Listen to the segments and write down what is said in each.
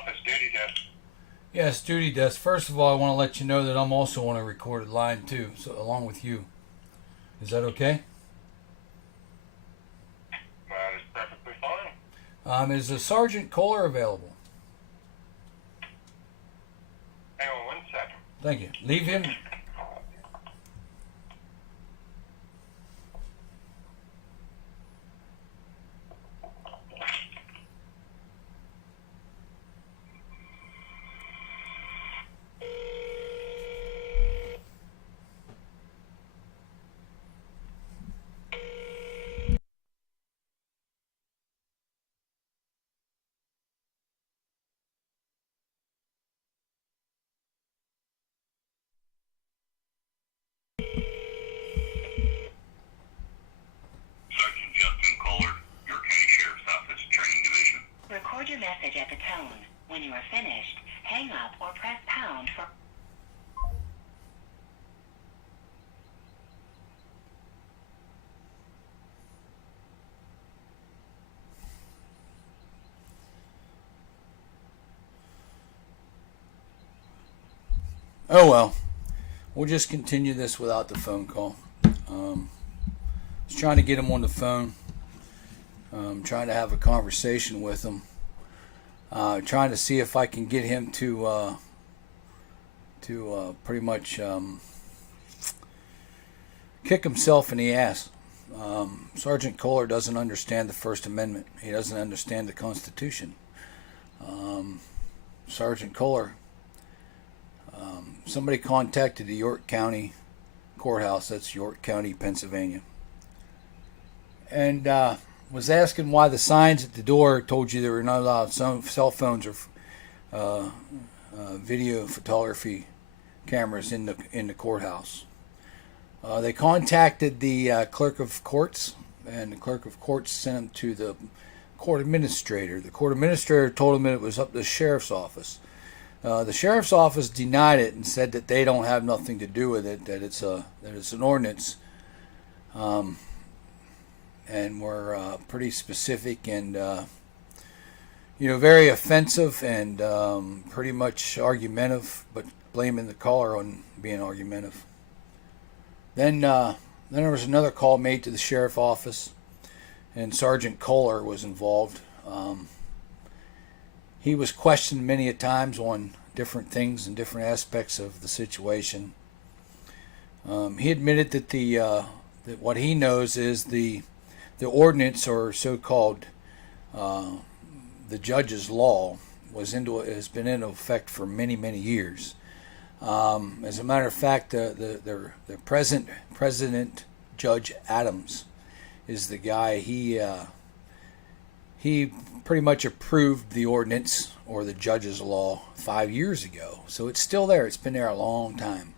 office, duty desk. Yes, duty desk. First of all, I want to let you know that I'm also on a recorded line too, so along with you. Is that okay? That is perfectly fine. Is a Sergeant Kohler available? Hang on 1 second. Thank you. Leave him. Sergeant Justin Kohler, York County Sheriff's Office, Training Division. Record your message at the tone. When you are finished, hang up or press pound for... Oh well, we'll just continue this without the phone call. I was trying to get him on the phone. Trying to have a conversation with him. Trying to see if I can get him to pretty much kick himself in the ass. Sergeant Kohler doesn't understand the First Amendment. He doesn't understand the Constitution. Sergeant Kohler, somebody contacted the York County courthouse, that's York County, Pennsylvania, and was asking why the signs at the door told you they were not allowed cell phones or video photography cameras in the courthouse. They contacted the clerk of courts, and the clerk of courts sent them to the court administrator. The court administrator told them that it was up to the sheriff's office. The sheriff's office denied it and said that they don't have nothing to do with it, that it's an ordinance, and were pretty specific and very offensive and pretty much argumentative, but blaming the caller on being argumentative. Then there was another call made to the sheriff's office, and Sergeant Kohler was involved. He was questioned many a times on different things and different aspects of the situation. He admitted that that what he knows is the ordinance, or so-called the judge's law, has been in effect for many years. As a matter of fact, the present President Judge Adams is the guy. He pretty much approved the ordinance, or the judge's law, 5 years ago. So it's still there. It's been there a long time.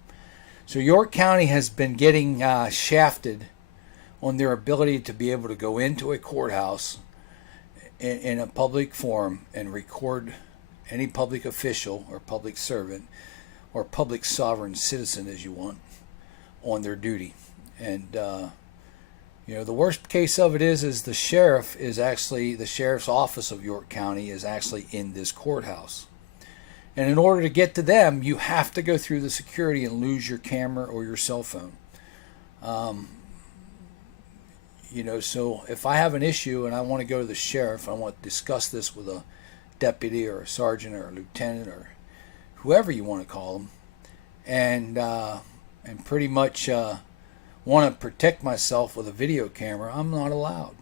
So York County has been getting shafted on their ability to be able to go into a courthouse in a public forum and record any public official or public servant or public sovereign citizen, as you want, on their duty. And the worst case of it is the sheriff's office of York County is actually in this courthouse. And in order to get to them, you have to go through the security and lose your camera or your cell phone. So if I have an issue and I want to go to the sheriff, I want to discuss this with a deputy or a sergeant or a lieutenant or whoever you want to call them, and pretty much want to protect myself with a video camera, I'm not allowed.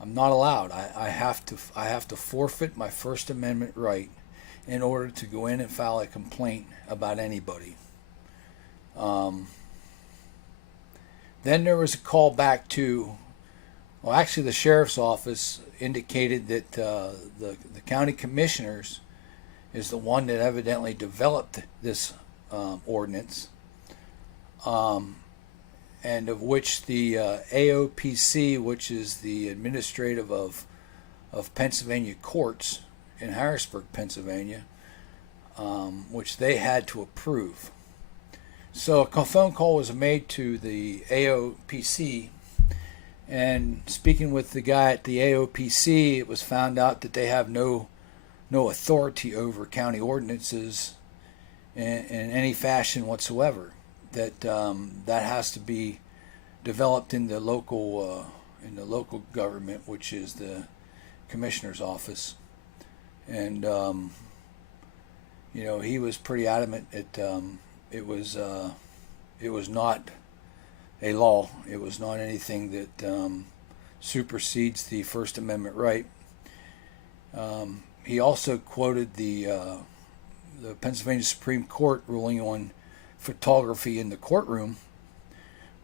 I'm not allowed. I have to forfeit my First Amendment right in order to go in and file a complaint about anybody. Then there was a call back to, actually the sheriff's office indicated that the county commissioners is the one that evidently developed this ordinance, and of which the AOPC, which is the administrative of Pennsylvania courts in Harrisburg, Pennsylvania, which they had to approve. So a phone call was made to the AOPC, and speaking with the guy at the AOPC, it was found out that they have no no authority over county ordinances in any fashion whatsoever. That has to be developed in the local government, which is the commissioner's office. And he was pretty adamant that it was not a law. It was not anything that supersedes the First Amendment right. He also quoted the Pennsylvania Supreme Court ruling on photography in the courtroom,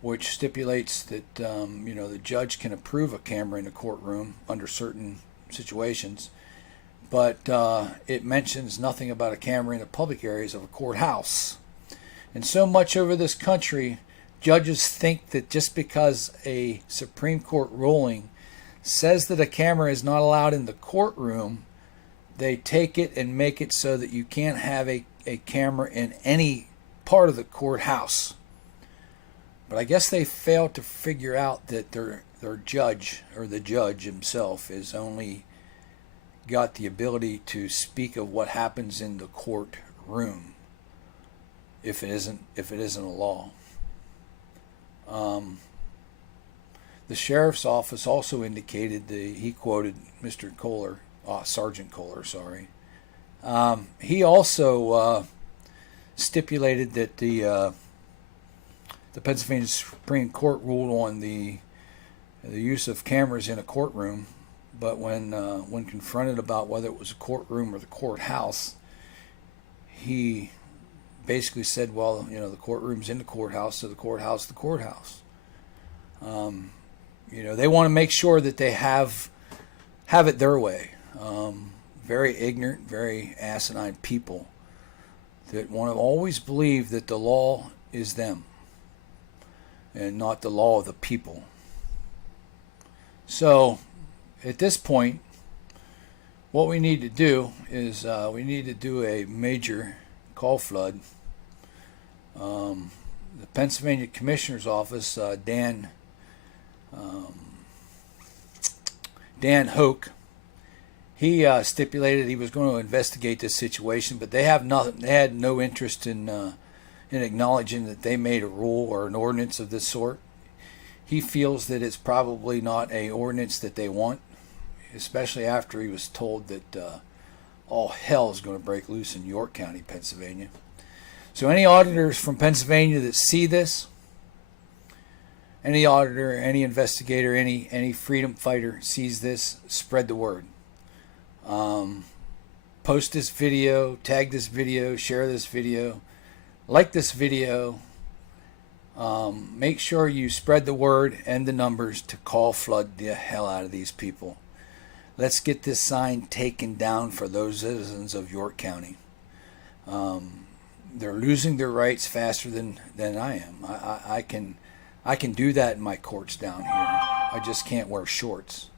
which stipulates that the judge can approve a camera in a courtroom under certain situations, but it mentions nothing about a camera in the public areas of a courthouse. And so much over this country, judges think that just because a Supreme Court ruling says that a camera is not allowed in the courtroom, they take it and make it so that you can't have a camera in any part of the courthouse. But I guess they failed to figure out that their judge, or the judge himself, is only got the ability to speak of what happens in the courtroom, if it isn't a law. The sheriff's office also indicated he quoted Mr. Kohler, Sergeant Kohler, sorry. He also stipulated that the Pennsylvania Supreme Court ruled on the use of cameras in a courtroom, but when confronted about whether it was a courtroom or the courthouse, he basically said, well, the courtroom's in the courthouse, so the courthouse is the courthouse. They want to make sure that they have it their way. Very ignorant, very asinine people that want to always believe that the law is them and not the law of the people. So, at this point, what we need to do is we need to do a major call flood. The Pennsylvania Commissioner's Office, Dan Hoke, he stipulated he was going to investigate this situation, but they had no interest in acknowledging that they made a rule or an ordinance of this sort. He feels that it's probably not an ordinance that they want, especially after he was told that all hell is going to break loose in York County, Pennsylvania. So any auditors from Pennsylvania that see this, any auditor, any investigator, any freedom fighter sees this, spread the word. Post this video, tag this video, share this video, like this video. Make sure you spread the word and the numbers to call flood the hell out of these people. Let's get this sign taken down for those citizens of York County. They're losing their rights faster than I am. I can do that in my courts down here. I just can't wear shorts.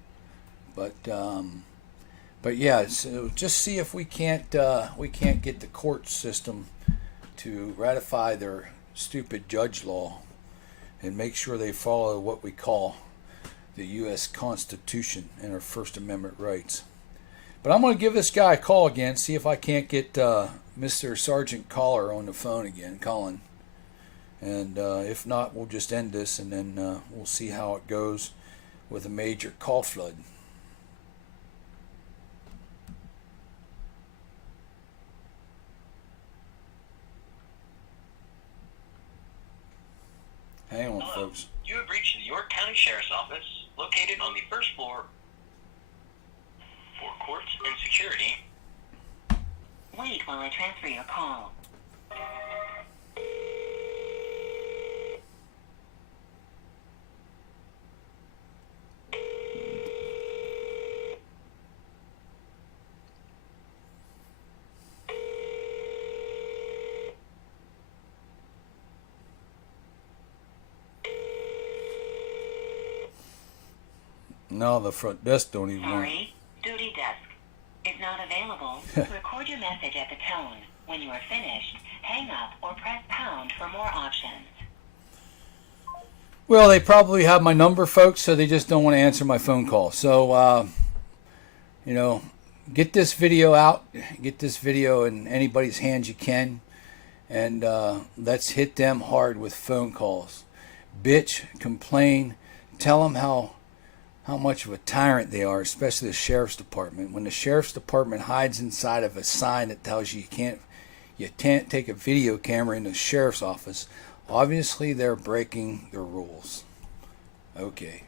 But yeah, so just see if we can't get the court system to ratify their stupid judge law and make sure they follow what we call the U.S. Constitution and our First Amendment rights. But I'm going to give this guy a call again, see if I can't get Mr. Sergeant Kohler on the phone again, Colin. And if not, we'll just end this, and then we'll see how it goes with a major call flood. Hang on, Hello. folks. You have reached the York County Sheriff's Office, located on the first floor. For courts and security, Wait while I transfer your call. No, the front desk don't even work. Sorry, duty desk is not available. Record your message at the tone. When you are finished, hang up or press pound for more options. Well, they probably have my number, folks, so they just don't want to answer my phone call. So, get this video out. Get this video in anybody's hands you can. And let's hit them hard with phone calls. Bitch, complain, tell them how much of a tyrant they are, especially the sheriff's department. When the sheriff's department hides inside of a sign that tells you you can't take a video camera in the sheriff's office, obviously they're breaking the rules. Okay.